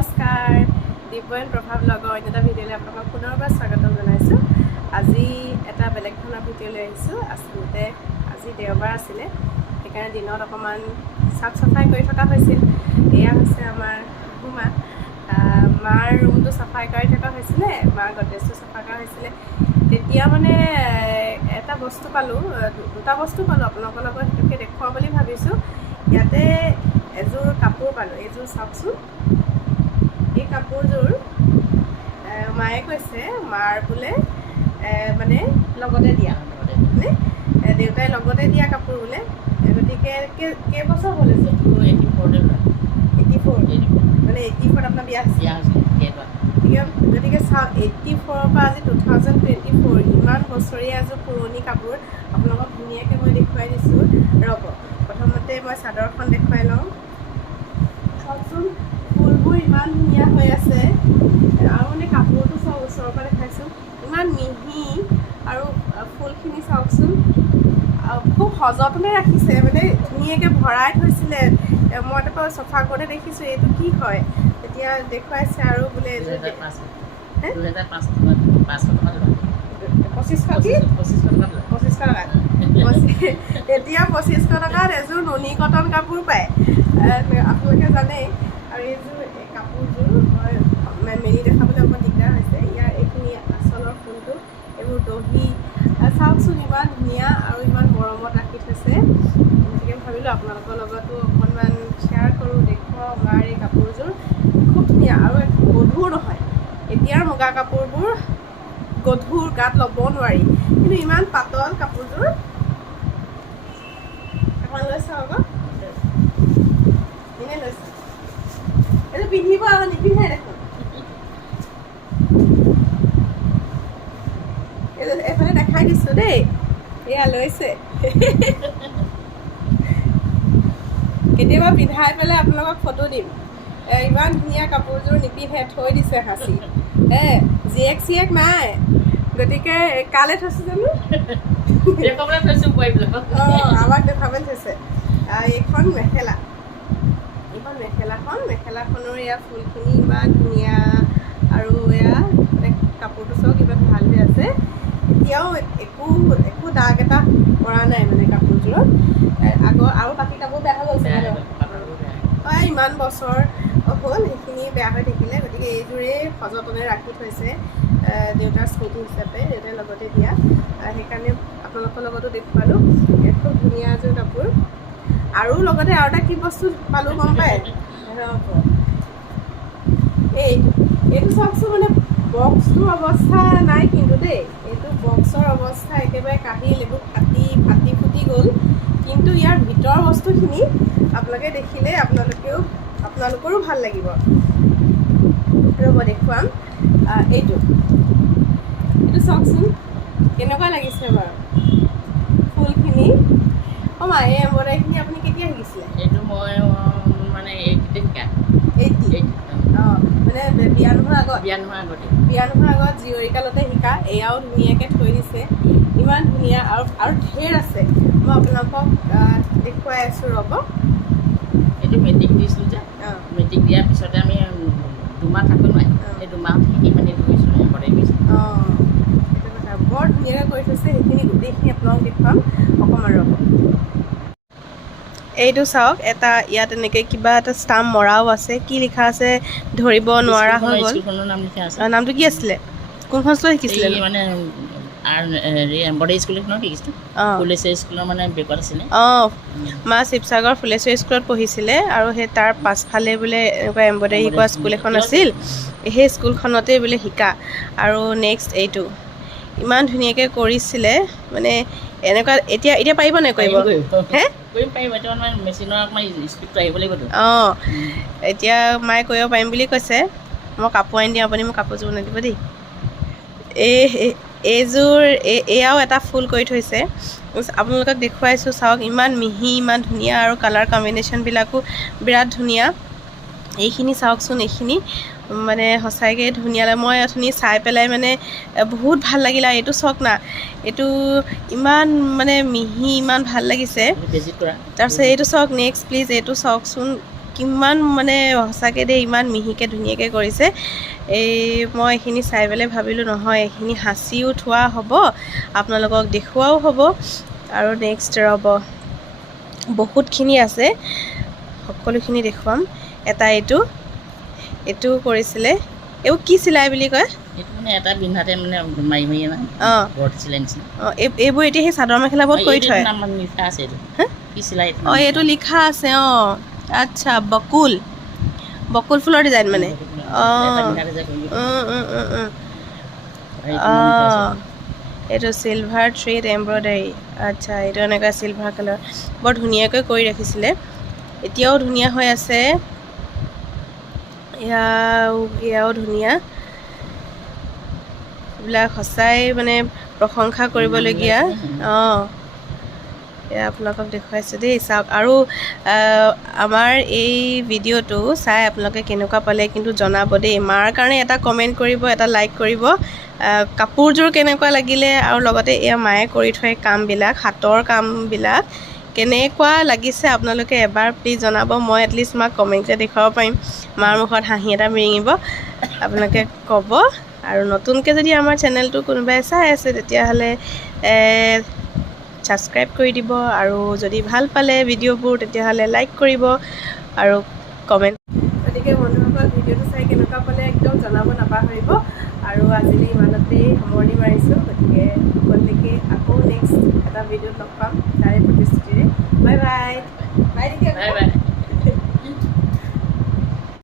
নমস্কাৰ দিব্যন প্ৰভাৱ লগৰ অন্য এটা ভিডিঅ'লৈ আপোনালোকক পুনৰবাৰ স্বাগতম জনাইছোঁ। আজি এটা বেলেগ ধৰণৰ ভিডিঅ' লৈ আহিছোঁ। আচলতে আজি দেওবাৰ আছিলে, সেইকাৰণে দিনত অকণমান চাফ চাফাই কৰি থকা হৈছিল। এয়া হৈছে আমাৰ মা, মাৰ ৰুমটো চাফাই কৰি থকা হৈছিলে, মাৰ গডৰেজটো চাফা কৰা হৈছিলে। তেতিয়া মানে এটা বস্তু পালোঁ, দুটা বস্তু পালোঁ, আপোনালোকৰ লগত সেইটোকে দেখুৱাওঁ বুলি ভাবিছোঁ। ইয়াতে এযোৰ কাপোৰ পালোঁ, এইযোৰ চাওকচোন। এই কাপোৰযোৰ মায়ে কৈছে মাৰ বোলে মানে লগতে দিয়া, মানে দেউতাই লগতে দিয়া কাপোৰ বোলে। গতিকে কেইবছৰ হ'ল? 84 মানে 84 আপোনাৰ বিয়া হৈছে। গতিকে চাওক, 84ৰ পৰা আজি 2024 ইমান বছৰীয়া এযোৰ পুৰণি কাপোৰ আপোনালোকক ধুনীয়াকৈ মই দেখুৱাই দিছোঁ। ৰ'ব, প্ৰথমতে মই চাদৰখন দেখুৱাই লওঁ। চাওকচোন, ফুলবোৰ ইমান ধুনীয়া হৈ আছে, আৰু মানে কাপোৰটো চাওক, ওচৰৰ পৰা দেখাইছোঁ, ইমান মিহি, আৰু ফুলখিনি চাওকচোন, খুব সযতনে ৰাখিছে, মানে ধুনীয়াকৈ ভৰাই থৈছিলে। মই তাৰপৰা চফা কৰোঁতে দেখিছোঁ এইটো কি হয়, তেতিয়া দেখুৱাইছে আৰু বোলে এইযোৰ 2500 কি 2500 টকা। এতিয়া 2500 টকাত এযোৰ নুনি কটন কাপোৰ পায়, আপোনালোকে জানেই। আৰু এইযোৰ কাপোৰযোৰ মই মেলি দেখাবলৈ অকণমান দিগদাৰ হৈছে। ইয়াৰ এইখিনি আঁচলৰ ফুলটো, এইবোৰ দহি চাওকচোন, ইমান ধুনীয়া আৰু ইমান মৰমত ৰাখি থৈছে। গতিকে ভাবিলোঁ আপোনালোকৰ লগতো অকণমান শ্বেয়াৰ কৰোঁ, দেখুৱাওঁ। মাৰ এই কাপোৰযোৰ খুব ধুনীয়া আৰু গধুৰ নহয়। এতিয়াৰ মুগা কাপোৰবোৰ গধুৰ, গাত ল'ব নোৱাৰি, কিন্তু ইমান পাতল কাপোৰযোৰ। এখন লৈছে আকৌ, এনে লৈছে, এইটো পিন্ধিব আৰু নিপিন্ধে দেখোন। এইফালে দেখাই দিছোঁ দেই, এয়া লৈছে। কেতিয়াবা পিন্ধাই পেলাই আপোনালোকক ফটো দিম। ইমান ধুনীয়া কাপোৰযোৰ নিপিন্ধে, থৈ দিছে সাঁচি। জীয়েক নাই, গতিকে কালে থৈছোঁ জানো, আমাক দেখাবলৈ থৈছে। এইখন মেখেলা, এইখন মেখেলাখনৰ এয়া ফুলখিনি ইমান ধুনীয়া, আৰু এয়া মানে কাপোৰটো চাওক ইমান ভাল হৈ আছে। এতিয়াও একো দাগ এটা পৰা নাই মানে কাপোৰযোৰত। আগৰ আৰু বাকী কাপোৰ বেয়া হৈ গৈছে, ইমান বছৰ হ'ল সেইখিনি বেয়া হৈ থাকিলে। গতিকে এইযোৰেই সযতনে ৰাখি থৈছে দেউতাৰ স্মৃতি হিচাপে, দেউতাই লগতে দিয়া। সেইকাৰণে আপোনালোকৰ লগতো দেখুৱালোঁ। খুব ধুনীয়া এযোৰ কাপোৰ। আৰু লগতে আৰু এটা কি বস্তু পালোঁ গম পায়? এইটো চাওকচোন, মানে বক্সটোৰ অৱস্থা নাই কিন্তু দেই, এইটো বক্সৰ অৱস্থা একেবাৰে কাহিল, এইবোৰ ফাটি ফুটি গ'ল। কিন্তু ইয়াৰ ভিতৰৰ বস্তুখিনি আপোনালোকে দেখিলে আপোনালোকৰো ভাল লাগিব। ৰ'ব দেখুৱাম। এইটো চাওকচোন কেনেকুৱা লাগিছে বাৰু ফুলখিনি। মা, এই এম্ব্ৰইডাৰীখিনি আপুনি কেতিয়া শিকিছিলে? এইটো মই মানে 80 মানে বিয়া নোহোৱাৰ আগত জীয়ৰীকালতে শিকা। এয়াও ধুনীয়াকৈ থৈ দিছে, ইমান ধুনীয়া, আৰু ঢেৰ আছে। মই আপোনালোকক দেখুৱাই আছোঁ, ৰ'ব। এইটো মেট্ৰিক দিছিলোঁ যে, মেট্ৰিক দিয়াৰ পিছতে আমি 2 মাহ থাকোঁ নহয়, সেই 2 মাহত শিকি মানে ধৰিছোঁ, এম্ব্ৰইডাৰী কৰিছোঁ। সেইটো কথা, বৰ ধুনীয়াকৈ কৰি থৈছে। সেইখিনি গোটেইখিনি আপোনালোক দেখুৱাম অকণমান, ৰ'ব। এইটো চাওক, এটা ইয়াত এনেকৈ কিবা এটা ষ্টাম্প মৰাও আছে, কি লিখা আছে ধৰিব নোৱাৰা হৈ গ'ল। নাম লিখা আছে। নামটো কি আছিলে? কোনখন স্কুলত শিকিছিলে? মানে এম্ব্ৰইডাৰী স্কুল এখনত শিকিছিলোঁ, ফুলেশ্বৰী স্কুলৰ মানে বেকত আছিলে। মা শিৱসাগৰ ফুলেশ্বৰী স্কুলত পঢ়িছিলে, আৰু সেই তাৰ পাছফালে বোলে এনেকুৱা এম্ব্ৰইডাৰী শিকোৱা স্কুল এখন আছিল, সেই স্কুলখনতেই বোলে শিকা। আৰু নেক্সট এইটো ইমান ধুনীয়াকৈ কৰিছিলে, মানে এনেকুৱা এতিয়া পাৰিব নাই কৰিব? এতিয়া মায়ে কৰিব পাৰিম বুলি কৈছে। মই কাপোৰ আনি দিওঁ, আপুনি মোক কাপোৰযোৰ বনাই দিব দেই। এইযোৰ এয়াও এটা ফুল কৰি থৈছে, আপোনালোকক দেখুৱাইছোঁ। চাওক ইমান মিহি, ইমান ধুনীয়া, আৰু কালাৰ কম্বিনেশ্যনবিলাকো বিৰাট ধুনীয়া। এইখিনি চাওকচোন, এইখিনি মানে সঁচাকৈ ধুনীয়া লাগে। মই অথনি চাই পেলাই মানে বহুত ভাল লাগিলে। এইটো চাওক না, এইটো ইমান মানে মিহি, ইমান ভাল লাগিছে। তাৰপিছত এইটো চাওক, নেক্সট প্লিজ, এইটো চাওকচোন কিমান মানে সঁচাকৈ দেই ইমান মিহিকৈ ধুনীয়াকৈ কৰিছে। মই এইখিনি চাই পেলাই ভাবিলোঁ নহয় এইখিনি সাঁচি উঠোৱা হ'ব, আপোনালোকক দেখুৱাও হ'ব। আৰু নেক্সট ৰ'ব বহুতখিনি আছে, সকলোখিনি দেখুৱাম। এটা এইটো কৰিছিলে, এইবোৰ কি চিলাই বুলি কয়? এইটো মানে এটা বিন্ধাতে মানে মাৰি মাৰি না বৰ্ড চিলাই নিচিনা। এইবোৰ এতিয়া সেই চাদৰ মেখেলাবোৰত কৰি থয়। লিখা আছে এইটো কি চিলাই? এইটো লিখা আছে আচ্ছা, বকুল ফুলৰ ডিজাইন মানে। এইটো চিলভাৰ থ্ৰেড এম্ব্ৰইডাৰী। আচ্ছা, এইটো এনেকুৱা চিলভাৰ কালাৰ বৰ ধুনীয়াকৈ কৰি ৰাখিছিলে, এতিয়াও ধুনীয়া হৈ আছে। এয়াও ধুনীয়া। এইবিলাক সঁচাই মানে প্ৰশংসা কৰিবলগীয়া। এয়া আপোনালোকক দেখুৱাইছোঁ দেই, চাওক। আৰু আমাৰ এই ভিডিঅ'টো চাই আপোনালোকে কেনেকুৱা পালে কিন্তু জনাব দেই। মাৰ কাৰণে এটা কমেণ্ট কৰিব, এটা লাইক কৰিব। কাপোৰযোৰ কেনেকুৱা লাগিলে আৰু লগতে এয়া মায়ে কৰি থৈ কামবিলাক, হাতৰ কামবিলাক কেনেকুৱা লাগিছে আপোনালোকে এবাৰ প্লিজ জনাব। মই এটলিষ্ট মাক কমেণ্টে দেখুৱাব পাৰিম, মাৰ মুখত হাঁহি এটা মিৰিঙিব। আপোনালোকে ক'ব। আৰু নতুনকৈ যদি আমাৰ চেনেলটো কোনোবাই চাই আছে তেতিয়াহ'লে ছাবস্ক্ৰাইব কৰি দিব, আৰু যদি ভাল পালে ভিডিঅ'বোৰ তেতিয়াহ'লে লাইক কৰিব আৰু কমেণ্ট। গতিকে বন্ধুসকল, ভিডিঅ'টো চাই কেনেকুৱা পালে একদম জনাব নাপাহৰিব। আৰু আজিলৈ ইমানতেই সামৰণি মাৰিছোঁ। গতিকে সকলোকে আকৌ নেক্সট এটা ভিডিঅ'ত লগ পাম তাৰে প্ৰতিশ্ৰুতিৰে। Bye bye. Bye bye.